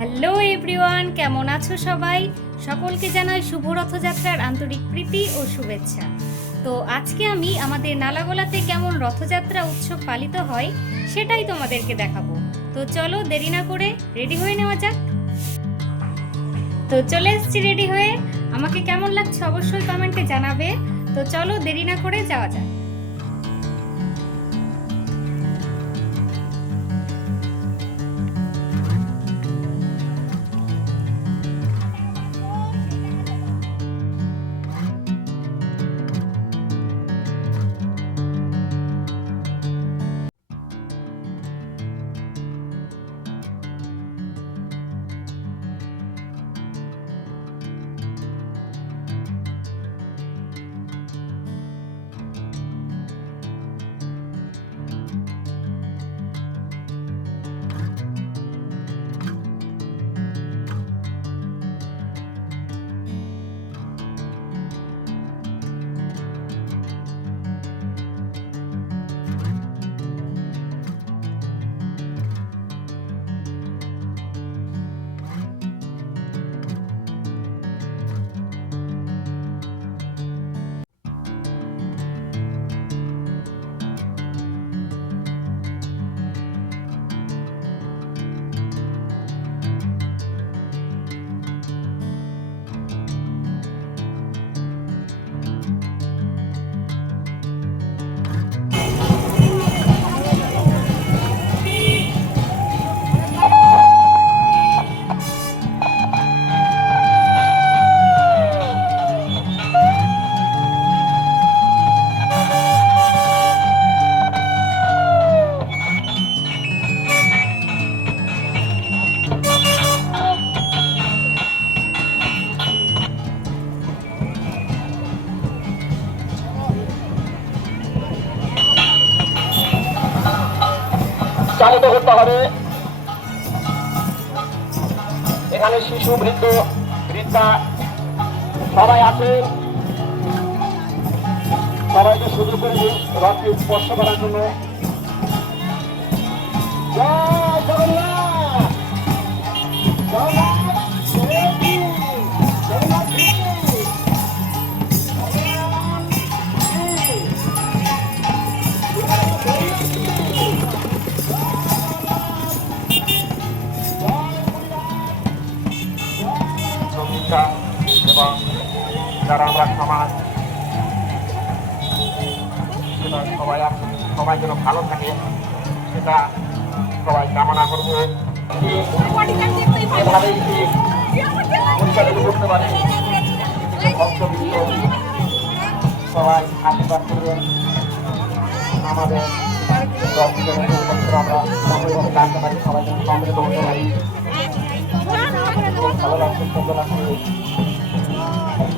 Hello everyone, কেমন আছো সবাই? সকলকে জানাই শুভ রথযাত্রার আন্তরিক প্রীতি ও শুভেচ্ছা। তো আজকে আমি আমাদের নালাগোলাতে কেমন রথযাত্রা উৎসব পালিত হয় সেটাই তোমাদেরকে দেখাবো। তো চলো দেরি না করে রেডি হয়ে নেওয়া যাক। তো চলে এসেছি রেডি হয়ে। আমাকে কেমন লাগছে অবশ্যই কমেন্টে জানাবে। তো চলো দেরি না করে যাওয়া যাক। চালিত করতে হবে। এখানে শিশু বৃদ্ধ বৃদ্ধা সবাই আছে, সবাইকে সুযোগ করে দিন রথকে স্পর্শ করার জন্য। জয় জগন্নাথ, জগন্নাথ দেবী, জগন্নাথ দেবী, এবং যারা আমরা সমাজ সেটা সবাই যেন ভালো থাকে সেটা সবাই কামনা করবো। এভাবেই উচ্চারিত করতে পারে ভক্তবৃন্দ সবাই আশীর্বাদ করবেন। আমাদের আমরা সবাই জানতে পারি, সবাই যেন সমৃদ্ধ হতে পারি। ভালো লাগছে, সুন্দর লাগছে,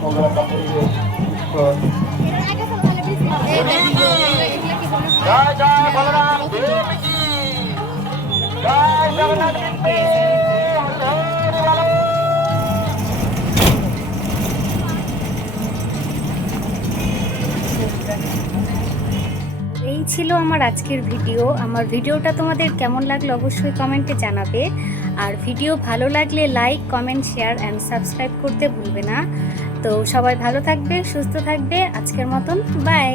সুন্দর একটা পরিবেশ। জয় জয় বলরাম দেব কি জয়, জগন্নাথ এই ছিল আমার আজকের ভিডিও। আমার ভিডিওটা তোমাদের কেমন লাগলো অবশ্যই কমেন্টে জানাবে। আর ভিডিও ভালো লাগলে like, comment, share and subscribe করতে ভুলবে না। তো সবাই ভালো থাকবে, সুস্থ থাকবে। আজকের মতন বাই।